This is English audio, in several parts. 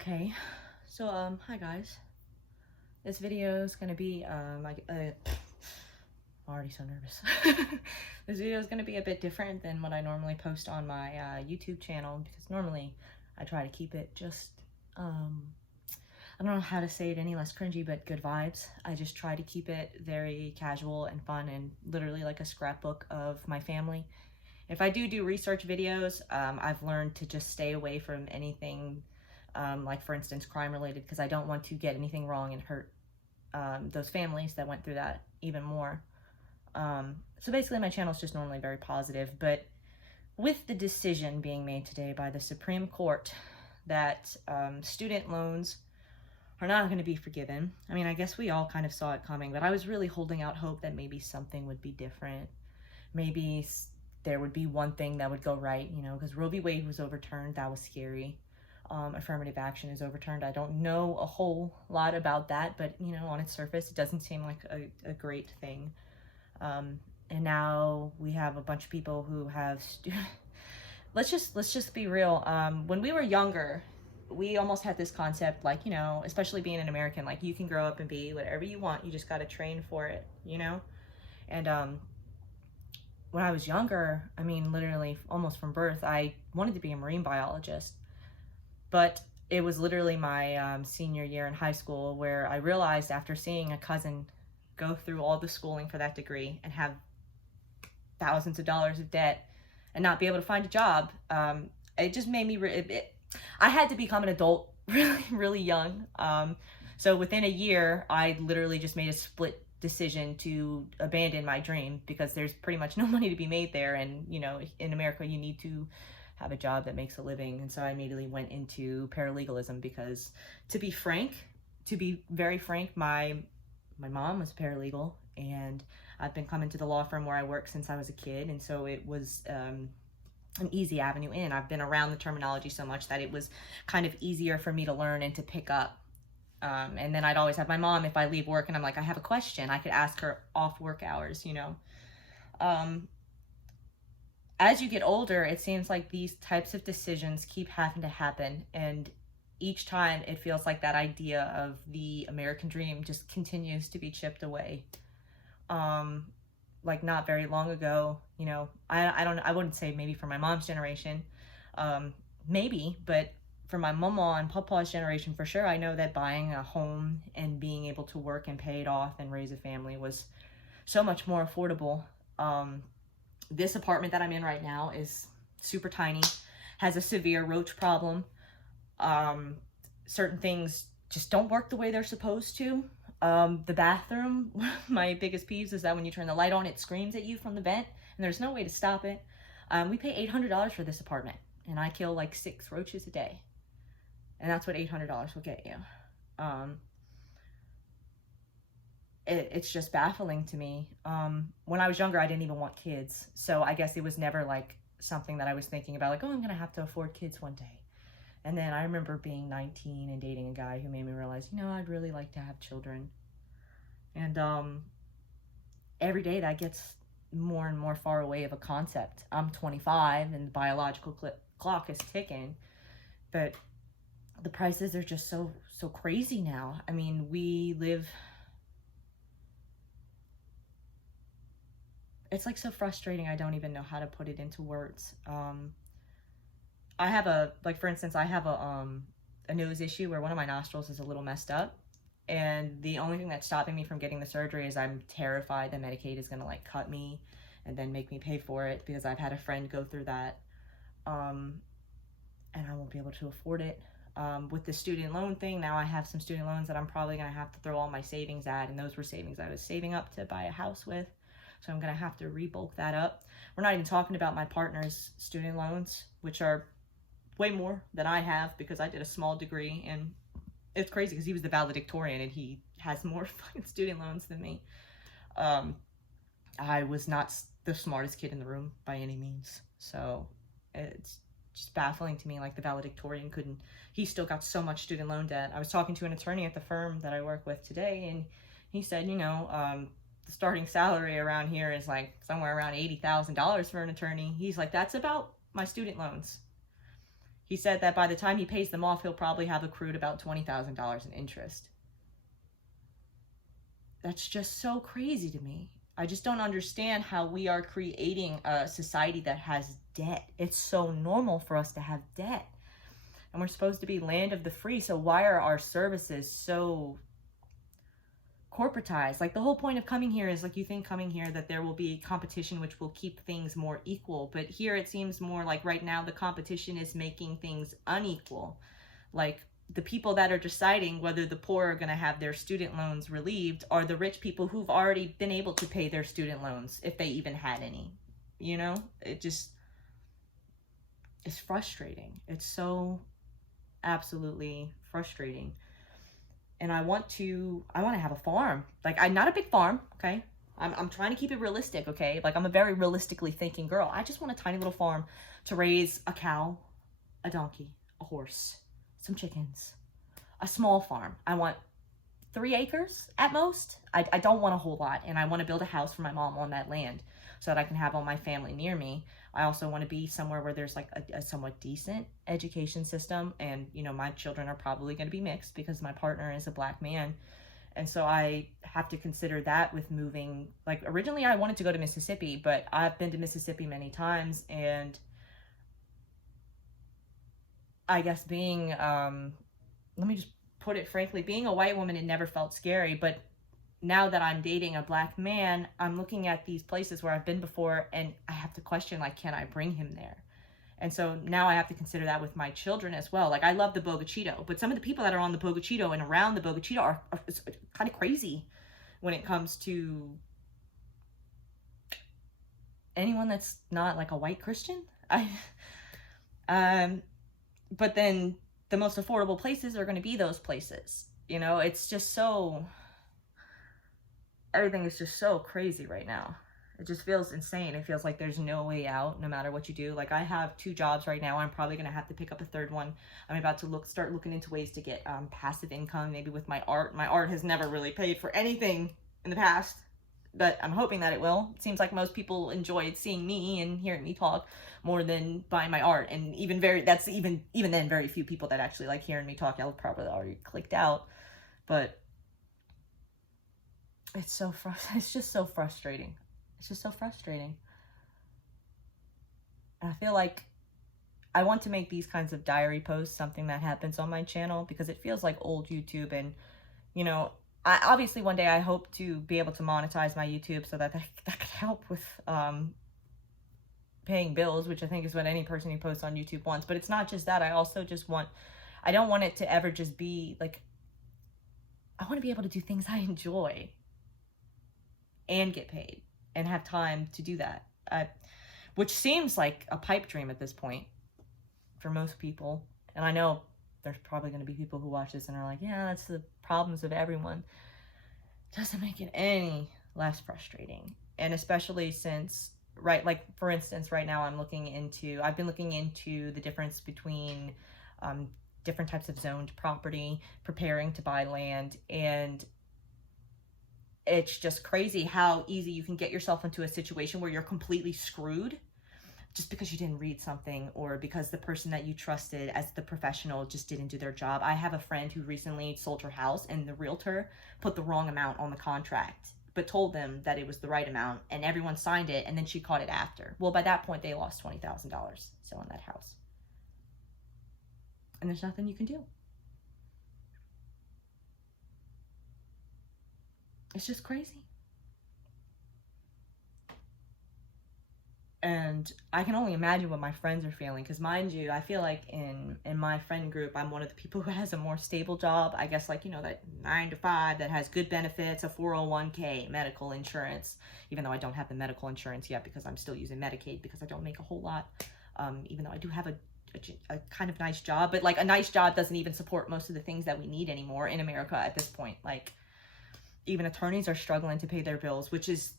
Okay, so hi guys. This video is gonna be I'm already so nervous. This video is gonna be a bit different than what I normally post on my YouTube channel because normally I try to keep it just I don't know how to say it any less cringy, but good vibes. I just try to keep it very casual and fun and literally like a scrapbook of my family. If I do research videos, I've learned to just stay away from anything like, for instance, crime related, because I don't want to get anything wrong and hurt those families that went through that even more. So basically, my channel is just normally very positive, but with the decision being made today by the Supreme Court that student loans are not going to be forgiven. I mean, I guess we all kind of saw it coming, but I was really holding out hope that maybe something would be different. Maybe there would be one thing that would go right, because Roe v. Wade was overturned. That was scary. Affirmative action is overturned. I don't know a whole lot about that, but on its surface, it doesn't seem like a great thing. And now we have a bunch of people who have let's just be real. When we were younger, we almost had this concept, like, especially being an American, like, you can grow up and be whatever you want. You just got to train for it, And when I was younger, I mean, literally almost from birth, I wanted to be a marine biologist. But it was literally my senior year in high school where I realized, after seeing a cousin go through all the schooling for that degree and have thousands of dollars of debt and not be able to find a job, it just made me, I had to become an adult really, really young. So within a year, I literally just made a split decision to abandon my dream because there's pretty much no money to be made there. And, in America, you need to have a job that makes a living. And so I immediately went into paralegalism because, to be very frank, my mom was a paralegal, and I've been coming to the law firm where I work since I was a kid. And so it was an easy avenue in. I've been around the terminology so much that it was kind of easier for me to learn and to pick up. And then I'd always have my mom, if I leave work and I'm like, I have a question, I could ask her off work hours, As you get older, it seems like these types of decisions keep having to happen. And each time it feels like that idea of the American dream just continues to be chipped away. Like, not very long ago, I wouldn't say maybe for my mom's generation, maybe, but for my mama and papa's generation, for sure, I know that buying a home and being able to work and pay it off and raise a family was so much more affordable. This apartment that I'm in right now is super tiny, has a severe roach problem. Certain things just don't work the way they're supposed to. The bathroom, my biggest peeves is that when you turn the light on, it screams at you from the vent, and there's no way to stop it. We pay $800 for this apartment, and I kill like 6 roaches a day. And that's what $800 will get you. It's just baffling to me. When I was younger, I didn't even want kids. So I guess it was never like something that I was thinking about, like, oh, I'm going to have to afford kids one day. And then I remember being 19 and dating a guy who made me realize, I'd really like to have children. And every day that gets more and more far away of a concept. I'm 25 and the biological clock is ticking. But the prices are just so crazy now. I mean, we live... It's like so frustrating. I don't even know how to put it into words. I have for instance, I have a nose issue where one of my nostrils is a little messed up. And the only thing that's stopping me from getting the surgery is I'm terrified that Medicaid is going to like cut me and then make me pay for it, because I've had a friend go through that. And I won't be able to afford it. With the student loan thing, now I have some student loans that I'm probably going to have to throw all my savings at. And those were savings I was saving up to buy a house with. So I'm going to have to rebulk that up. We're not even talking about my partner's student loans, which are way more than I have because I did a small degree. And it's crazy because he was the valedictorian and he has more fucking student loans than me. I was not the smartest kid in the room by any means. So it's just baffling to me. Like, the valedictorian he still got so much student loan debt. I was talking to an attorney at the firm that I work with today, and he said, the starting salary around here is like somewhere around $80,000 for an attorney. He's like, that's about my student loans. He said that by the time he pays them off, he'll probably have accrued about $20,000 in interest. That's just so crazy to me. I just don't understand how we are creating a society that has debt. It's so normal for us to have debt. And we're supposed to be land of the free. So why are our services so corporatized? Like, the whole point of coming here is, like, you think coming here that there will be competition which will keep things more equal. But here it seems more like right now the competition is making things unequal. Like, the people that are deciding whether the poor are going to have their student loans relieved are the rich people who've already been able to pay their student loans, if they even had any. You know, it just, it's frustrating. It's so absolutely frustrating. And I want to have a farm. Like, I'm not a big farm, okay? I'm trying to keep it realistic, okay? Like, I'm a very realistically thinking girl. I just want a tiny little farm to raise a cow, a donkey, a horse, some chickens, a small farm. I want 3 acres at most. I don't want a whole lot. And I want to build a house for my mom on that land so that I can have all my family near me. I also want to be somewhere where there's like a somewhat decent education system. And, you know, my children are probably going to be mixed because my partner is a black man. And so I have to consider that with moving. Like, originally I wanted to go to Mississippi, but I've been to Mississippi many times. And I guess being, let me just put it frankly, being a white woman, it never felt scary. But now that I'm dating a black man, I'm looking at these places where I've been before, and I have to question, like, can I bring him there? And so now I have to consider that with my children as well. Like, I love the Bogachito, but some of the people that are on the Bogachito and around the Bogachito are kind of crazy when it comes to anyone that's not like a white Christian. But then the most affordable places are going to be those places. You know, it's just so, everything is just so crazy right now. It just feels insane. It feels like there's no way out no matter what you do. Like, I have 2 jobs right now. I'm probably going to have to pick up a 3rd one. I'm about to start looking into ways to get passive income, maybe with my art. My art has never really paid for anything in the past, but I'm hoping that it will. It seems like most people enjoyed seeing me and hearing me talk more than buying my art. And even then, very few people that actually like hearing me talk. Y'all probably already clicked out. But it's just so frustrating. It's just so frustrating. And I feel like I want to make these kinds of diary posts something that happens on my channel, because it feels like old YouTube. And, you know, obviously one day I hope to be able to monetize my YouTube so that could help with paying bills, which I think is what any person who posts on YouTube wants. But it's not just that. I also just I don't want it to ever just be like, I want to be able to do things I enjoy and get paid and have time to do that, which seems like a pipe dream at this point for most people. And I know there's probably going to be people who watch this and are like, yeah, that's the problems of everyone. Doesn't make it any less frustrating. And especially since, right, like, for instance, right now I've been looking into the difference between different types of zoned property, preparing to buy land, and it's just crazy how easy you can get yourself into a situation where you're completely screwed just because you didn't read something, or because the person that you trusted as the professional just didn't do their job. I have a friend who recently sold her house, and the realtor put the wrong amount on the contract, but told them that it was the right amount, and everyone signed it, and then she caught it after. Well, by that point, they lost $20,000 selling that house. And there's nothing you can do. It's just crazy. And I can only imagine what my friends are feeling, because mind you, I feel like in my friend group, I'm one of the people who has a more stable job. I guess, like, you know, that 9 to 5 that has good benefits, a 401k, medical insurance, even though I don't have the medical insurance yet because I'm still using Medicaid because I don't make a whole lot, even though I do have a kind of nice job. But, like, a nice job doesn't even support most of the things that we need anymore in America at this point. Like, even attorneys are struggling to pay their bills, which is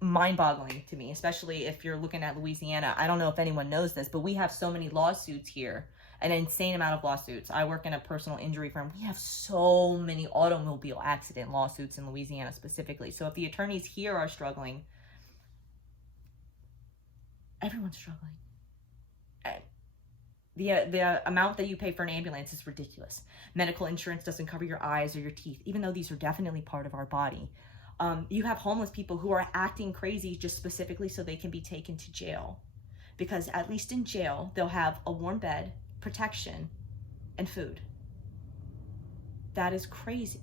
mind-boggling to me, especially if you're looking at Louisiana. I don't know if anyone knows this, but we have so many lawsuits here, an insane amount of lawsuits. I work in a personal injury firm. We have so many automobile accident lawsuits in Louisiana specifically. So if the attorneys here are struggling, everyone's struggling. The amount that you pay for an ambulance is ridiculous. Medical insurance doesn't cover your eyes or your teeth, even though these are definitely part of our body. You have homeless people who are acting crazy just specifically so they can be taken to jail. Because at least in jail, they'll have a warm bed, protection, and food. That is crazy.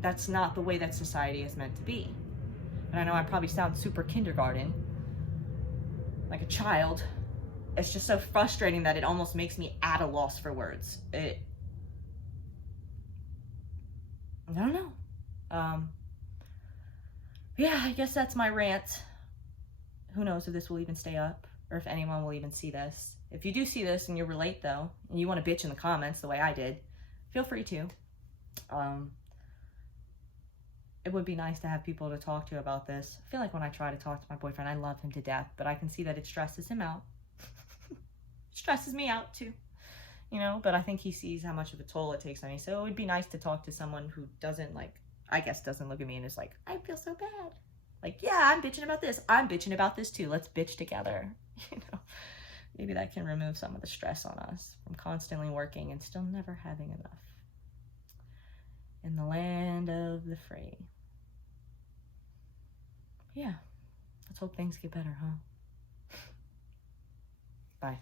That's not the way that society is meant to be. And I know I probably sound super kindergarten, like a child. It's just so frustrating that it almost makes me at a loss for words. I don't know. Yeah, I guess that's my rant. Who knows if this will even stay up or if anyone will even see this. If you do see this and you relate though, and you want to bitch in the comments the way I did, feel free to. It would be nice to have people to talk to about this. I feel like when I try to talk to my boyfriend, I love him to death, but I can see that it stresses him out. It stresses me out too, you know, but I think he sees how much of a toll it takes on me. So it would be nice to talk to someone who doesn't doesn't look at me and is like, I feel so bad. Like, yeah, I'm bitching about this. I'm bitching about this too. Let's bitch together. You know, maybe that can remove some of the stress on us from constantly working and still never having enough. In the land of the free. Yeah, let's hope things get better, huh? Bye.